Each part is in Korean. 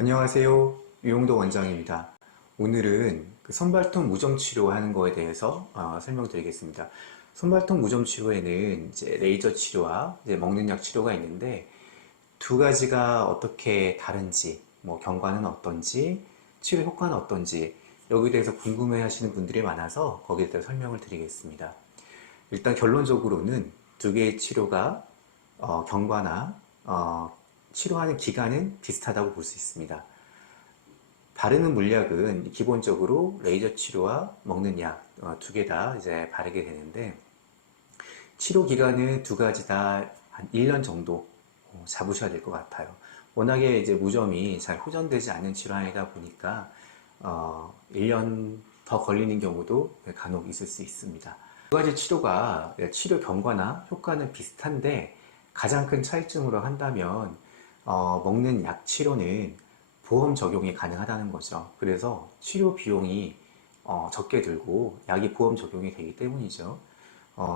안녕하세요. 유용도 원장입니다. 오늘은 선발톱 무좀 치료하는 거에 대해서 설명드리겠습니다. 선발톱 무좀 치료에는 이제 레이저 치료와 이제 먹는 약 치료가 있는데 두 가지가 어떻게 다른지, 뭐 경과는 어떤지, 치료 효과는 어떤지 여기에 대해서 궁금해 하시는 분들이 많아서 거기에 대해서 설명을 드리겠습니다. 일단 결론적으로는 두 개의 치료가 경과나 치료하는 기간은 비슷하다고 볼 수 있습니다. 바르는 물약은 기본적으로 레이저 치료와 먹는 약 두 개 다 이제 바르게 되는데 치료 기간은 두 가지 다 한 1년 정도 잡으셔야 될 것 같아요. 워낙에 이제 무좀이 잘 호전되지 않는 질환이다 보니까 1년 더 걸리는 경우도 간혹 있을 수 있습니다. 두 가지 치료가 치료 경과나 효과는 비슷한데 가장 큰 차이점으로 한다면 먹는 약 치료는 보험 적용이 가능하다는 거죠. 그래서 치료 비용이 적게 들고 약이 보험 적용이 되기 때문이죠.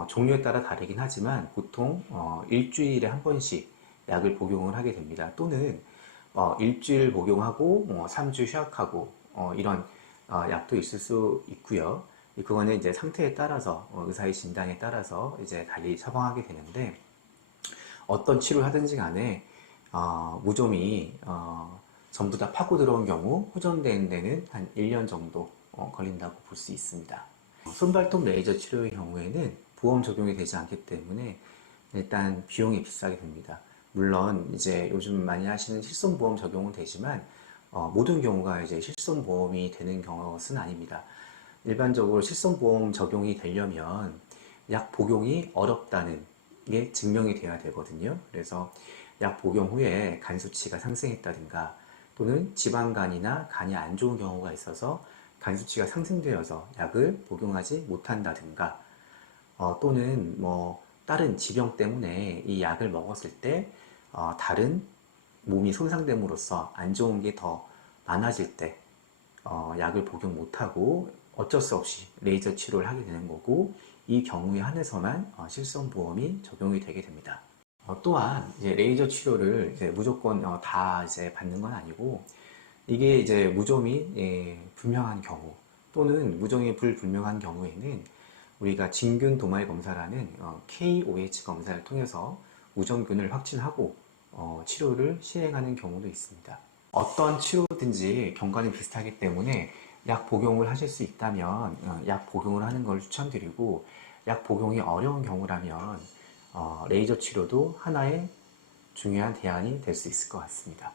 종류에 따라 다르긴 하지만 보통 일주일에 한 번씩 약을 복용을 하게 됩니다. 또는 일주일 복용하고 3주 휴약하고 이런 약도 있을 수 있고요. 그거는 이제 상태에 따라서 의사의 진단에 따라서 이제 달리 처방하게 되는데 어떤 치료를 하든지 간에 무좀이 전부 다 파고 들어온 경우 호전되는 데는 한 1년 정도 걸린다고 볼 수 있습니다. 손발톱 레이저 치료의 경우에는 보험 적용이 되지 않기 때문에 일단 비용이 비싸게 됩니다. 물론 이제 요즘 많이 하시는 실손보험 적용은 되지만 모든 경우가 이제 실손보험이 되는 것은 아닙니다. 일반적으로 실손보험 적용이 되려면 약 복용이 어렵다는 게 증명이 돼야 되거든요. 그래서 약 복용 후에 간 수치가 상승했다든가 또는 지방간이나 간이 안 좋은 경우가 있어서 간 수치가 상승되어서 약을 복용하지 못한다든가 또는 뭐 다른 지병 때문에 이 약을 먹었을 때 다른 몸이 손상됨으로써 안 좋은 게 더 많아질 때 약을 복용 못하고 어쩔 수 없이 레이저 치료를 하게 되는 거고 이 경우에 한해서만 실손보험이 적용이 되게 됩니다. 또한 이제 레이저 치료를 이제 무조건 다 이제 받는 건 아니고 이게 이제 무좀이 불명한 경우 또는 무좀이 불분명한 경우에는 우리가 진균 도말 검사라는 KOH 검사를 통해서 무좀균을 확진하고 치료를 시행하는 경우도 있습니다. 어떤 치료든지 경과는 비슷하기 때문에 약 복용을 하실 수 있다면 약 복용을 하는 걸 추천드리고 약 복용이 어려운 경우라면 레이저 치료도 하나의 중요한 대안이 될 수 있을 것 같습니다.